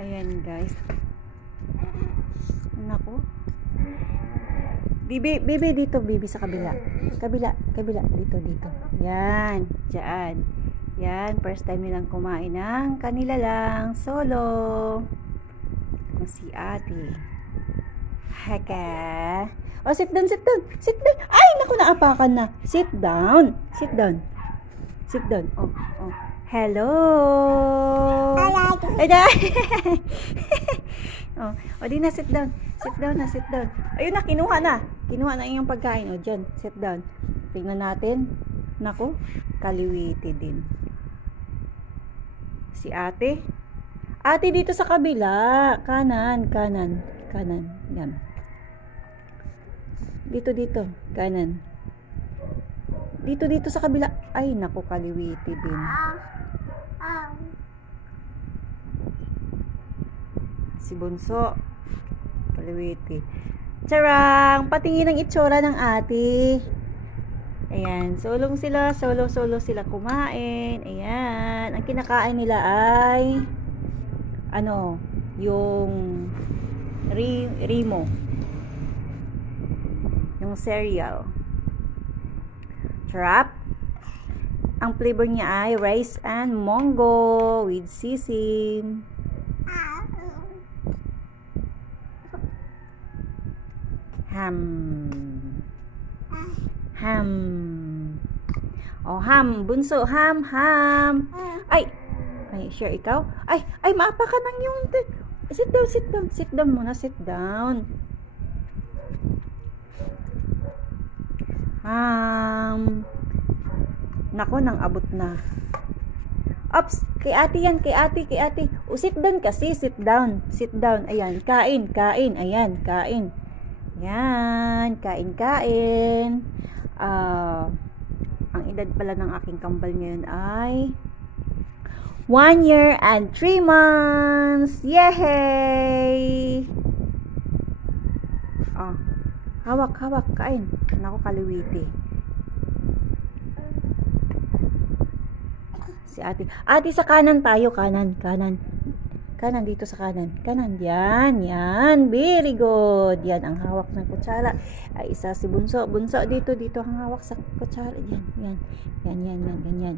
Ayan guys. Naku. Bibi dito, bibi sa kabila. Kabila, dito. Yan, diyan. Yan, first time nilang kumain ng kanila lang, solo. Si ate. Haka. Oh, sit down. Ay, naku, naapakan na. Sit down. Oh. Hello. Ay, oh, di na, sit down. Ayun na, kinuha na iyong pagkain. O, dyan, sit down. Tingnan natin. Naku, kaliwiti din. Si ate. Ate, dito sa kabila. Kanan. Yan. Dito. Kanan. Dito sa kabila. Ay, naku, kaliwiti din. Si Bunso. Kaliwiti. Charang! Patingin ang itsura ng ate. Ayan. Solo sila kumain. Ayan. Ang kinakain nila ay yung Rimo. Yung cereal. Trap. Ang flavor niya ay rice and mango with sesame. Ham. Oh, ham. Bunso, ham. Ay, sure, ikaw? Ay, maapa ka ng yung... Sit down muna, sit down. Ham. Nako, nang abot na. Ops, kay ate yan, kay ate. O, sit down kasi, sit down. Ayan, kain. Ayan, kain. Yan, kain. Ang edad pala ng aking kambal ngayon ay 1 year and 3 months. Yay! Hawak, kain. Naku, kaliwiti. Si ate. Ate, sa kanan tayo, kanan. Kanan, dito sa kanan. Yan. Very good. Yan, ang hawak ng kutsara. Ay, isa si Bunso. Dito ang hawak sa kutsara. Yan. Ganyan.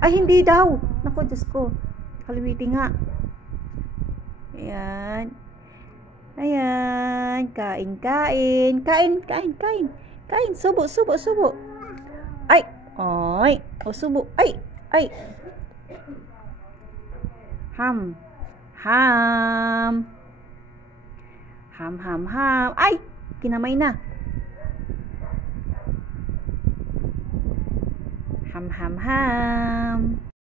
Ay, hindi daw. Naku, Diyos ko. Kaliwiti nga. Ayan. Kain. Subo. Ay. O, subo. Ay. Ham. Ay, kinamay na. Ham.